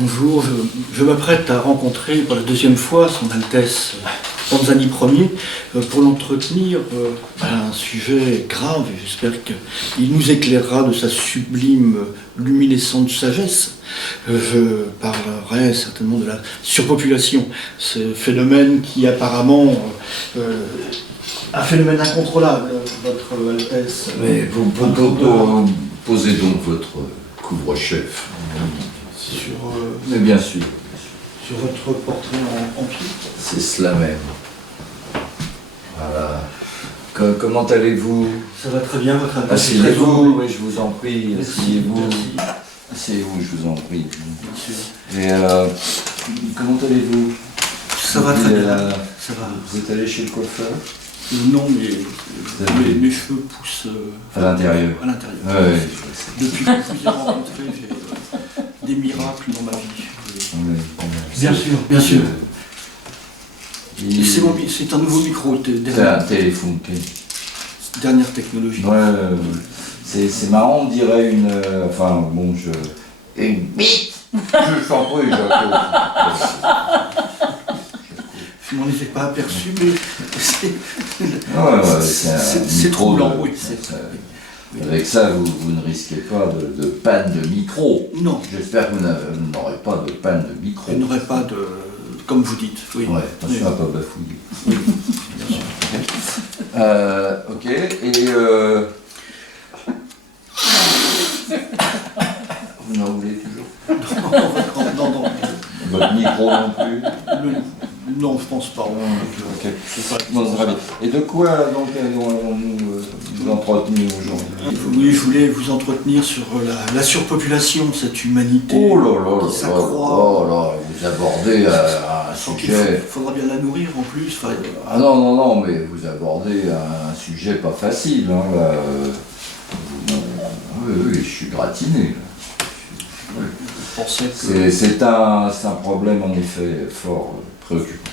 Bonjour, je m'apprête à rencontrer pour la deuxième fois Son Altesse Panzani Ier pour l'entretenir un sujet grave et j'espère qu'il nous éclairera de sa sublime luminescente sagesse. Je parlerai certainement de la surpopulation, ce phénomène qui apparemment un phénomène incontrôlable, votre Altesse. Mais vous posez donc votre couvre-chef. Mais bien sûr. Sur votre portrait en pied. C'est cela même. Voilà. Comment allez-vous? Ça va très bien, votre Altesse. Asseyez-vous, oui, je vous en prie. Asseyez-vous. Merci. Asseyez-vous, je vous en prie. Merci. Et comment allez-vous? Ça va très bien. Ça va. Vous êtes allé chez le coiffeur? Non, mais mes cheveux poussent à l'intérieur. À l'intérieur. Ouais, depuis que je vous ai rencontré, j'ai des miracles dans ma vie. Bien sûr, bien sûr. C'est un nouveau micro, c'est un téléphone. Dernière technologie. Ouais, c'est marrant, on dirait une. Enfin, bon, une bite. Je s'en prie, Je m'en étais pas aperçu, mais c'est troublant, oui. Avec ça, vous ne risquez pas de panne de micro. Non. J'espère que vous n'aurez pas de panne de micro. Vous n'aurez pas de... comme vous dites, oui. Ouais, attention à ne pas bafouiller. Oui, bien sûr. Ok, et... vous n'en voulez toujours? Non. Votre micro non plus? Non, je pense pas. Ok. Non, ça va bien. Et de quoi donc allons-nous entretenir aujourd'hui? Oui, je voulais vous entretenir sur la surpopulation, cette humanité qui s'accroît. Oh là, vous abordez un sujet... Il faudra bien la nourrir en plus. Ah non, mais vous abordez un sujet pas facile. Hein, là. Oui, je suis gratiné. Oui. C'est un problème en effet fort préoccupant.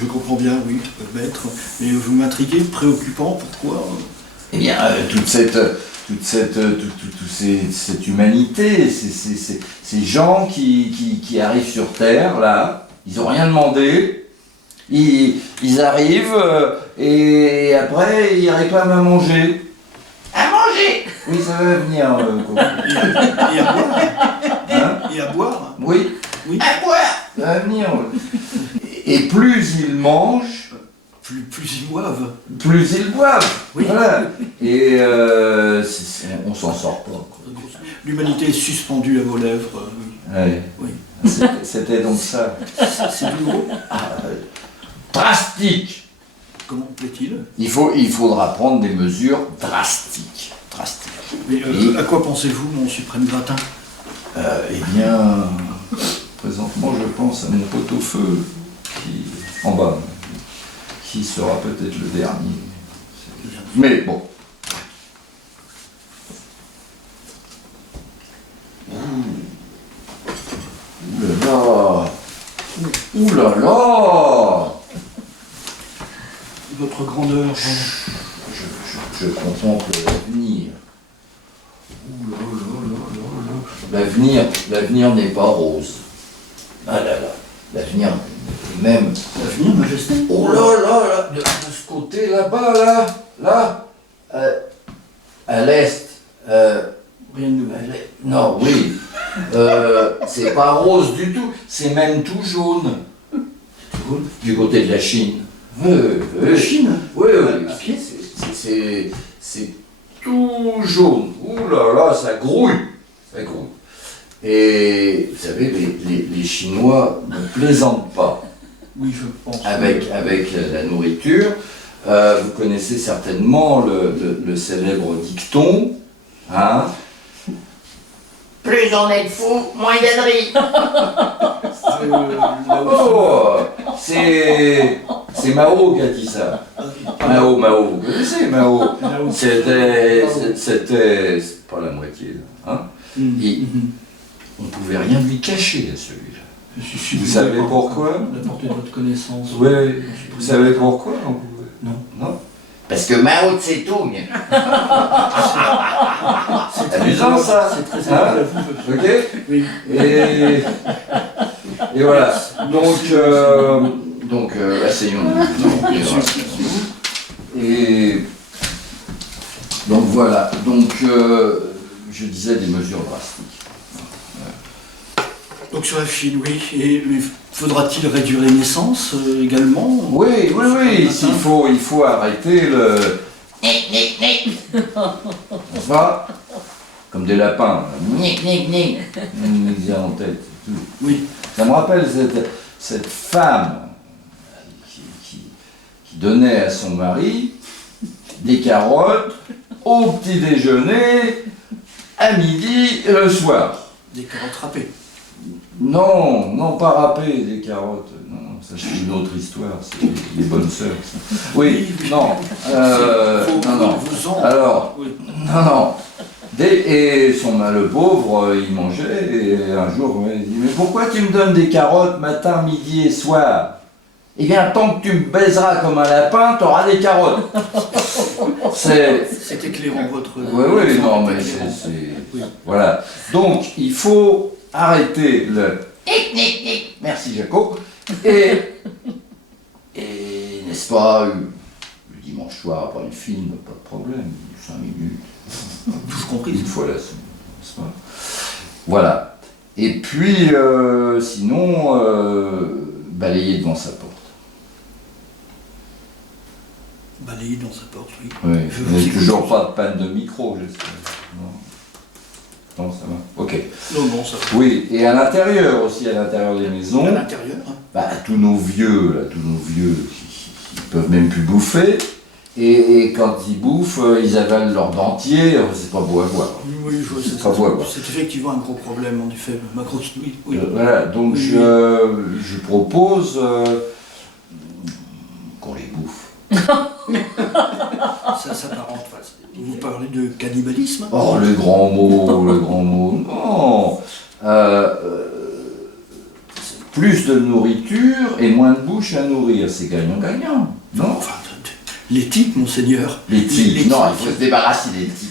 Je comprends bien, oui, maître, mais vous m'intriguez, préoccupant, pourquoi? Eh bien, toute cette humanité, ces gens qui arrivent sur Terre, là, ils n'ont rien demandé, ils arrivent et après ils réclament à manger. À manger! Oui, ça va venir. Et à boire? Hein? Et à boire? Oui. À boire! Ça va venir. Et plus ils mangent, plus ils boivent. Plus ils boivent. Oui. Voilà. Et on s'en sort pas. L'humanité est suspendue à vos lèvres. Ouais. Oui. C'était donc ça. C'est douloureux. Drastique. Comment plaît-il? Il faudra prendre des mesures drastiques. Mais à quoi pensez-vous, mon suprême gratin? Eh bien, présentement, je pense à mon pot-au-feu en bas, qui sera peut-être le dernier. Mais bon. Ouh là là. Votre grandeur. Je contemple l'avenir. Ouh là là. L'avenir n'est pas rose. Ah là là. L'avenir même. L'avenir, majesté. Oh là là, de ce côté là-bas, là, à l'est. Rien de nouvel. Non, oui. C'est pas rose du tout, c'est même tout jaune. Du côté de la Chine. La Chine? Oui, c'est tout jaune. Ouh là là, ça grouille. Et vous savez, les Chinois ne plaisantent pas. Oui, je pense. Avec la nourriture. Vous connaissez certainement le célèbre dicton, hein? Plus on est de fous, moins il y a de riz. C'est Mao qui a dit ça. Mao, vous connaissez Mao? C'était pas la moitié, hein? On ne pouvait rien lui cacher à celui-là. Vous savez pourquoi? La portée de votre connaissance. Oui, vous savez pourquoi? Non. Parce que Mao Tse-tung, c'est amusant ça. C'est très Hein? amusant, j'avoue. Ok. Oui. Et voilà. Donc asseyons-nous. Et donc voilà. Donc je disais des mesures drastiques. Donc sur la Chine, oui. Et faudra-t-il réduire les naissances également? Oui. Il faut arrêter le. N'est-ce pas? Comme des lapins. En tête. Tout. Oui. Ça me rappelle cette femme qui donnait à son mari des carottes au petit déjeuner, à midi et le soir. Des carottes râpées. Non, pas râpées, des carottes. Non, ça c'est une autre histoire, c'est les bonnes sœurs. Ça. Oui, non. Non. Alors, Oui. non. Et le pauvre, il mangeait, et un jour, il dit, mais pourquoi tu me donnes des carottes matin, midi et soir? Eh bien, tant que tu me baiseras comme un lapin, tu auras des carottes. C'est éclairant votre... Oui, non, mais c'est... Oui. Voilà. Donc, il faut arrêter le... Merci, Jaco. Et n'est-ce pas, le dimanche soir, après le film, pas de problème, 5 minutes. Tout compris. Une fois la semaine, n'est-ce pas? Voilà. Et puis, sinon, balayer devant sa porte. Balayer dans sa porte, oui. Oui, Je mais vous toujours écoute. pas de panne de micro, j'espère. Non, ça va. Ok. Non, ça va. Oui, et à l'intérieur aussi, à l'intérieur des maisons, À l'intérieur, hein. bah, tous nos vieux qui peuvent même plus bouffer, et quand ils bouffent, ils avalent leur dentier, c'est pas beau à voir. Oui, je vois, C'est pas beau à voir. c'est effectivement un gros problème, en effet, ma grosse nuit. Oui. Voilà, donc Oui. je propose qu'on les bouffe. Ça s'apparente. Vous parlez de cannibalisme? Oh, le grand mot, le grand mot. Non. Plus de nourriture et moins de bouche à nourrir, c'est gagnant-gagnant, non? Enfin, les tiques, monseigneur. Les tiques, Les non, tiques. il faut se débarrasser des tiques.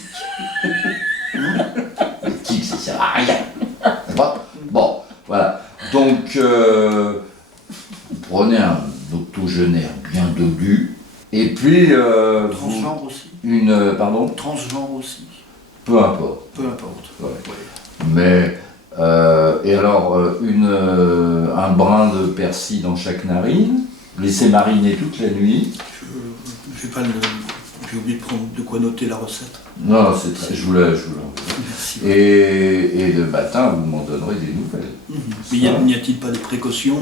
Les tiques, ça sert à rien. C'est pas? Bon, voilà. Donc, vous prenez un octogénaire bien dodu, et puis, Transgenre aussi. pardon? Transgenre aussi. Peu importe. Peu importe. Ouais. Ouais. Mais, et alors, un brin de persil dans chaque narine, laisser mariner toute la nuit. J'ai oublié de prendre de quoi noter la recette. Non, c'est très, je vous l'envoie. Merci. Et le matin, vous m'en donnerez des nouvelles. Mais n'y a-t-il pas des précautions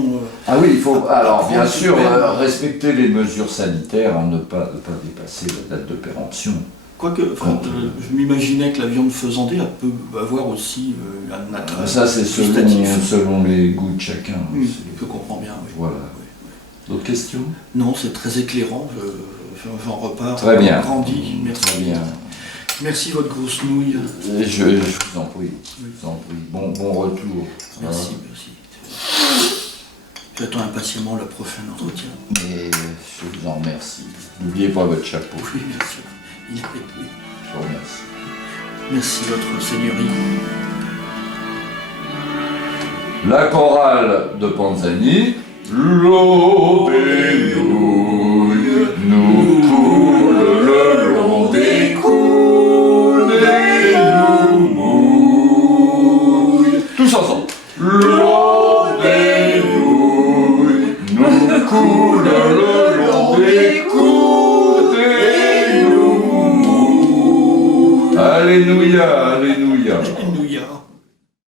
Ah oui, il faut, alors bien prendre sûr, tout de même. respecter les mesures sanitaires, ne pas dépasser la date de péremption. Quoique, je m'imaginais que la viande faisandée elle peut avoir aussi un attrait. Ça, c'est gustatif. selon les goûts de chacun. Je comprends bien, oui. Voilà. Oui, oui. D'autres questions? Non, c'est très éclairant. J'en repars. Très bien. Grandi. Merci. Très bien. Merci, votre grosse nouille. Je vous en prie. Je vous en prie. Bon retour. Merci, merci. J'attends impatiemment le prochain entretien. Et je vous en remercie. N'oubliez pas votre chapeau. Oui, bien sûr. Il est oui. Je vous remercie. Merci, votre seigneurie. La chorale de Panzani. L'eau des nouilles nous coule le long des coudes et nous mouille. Tous ensemble. L'eau des nouilles nous coule le long des coudes et nous mouille. Alléluia.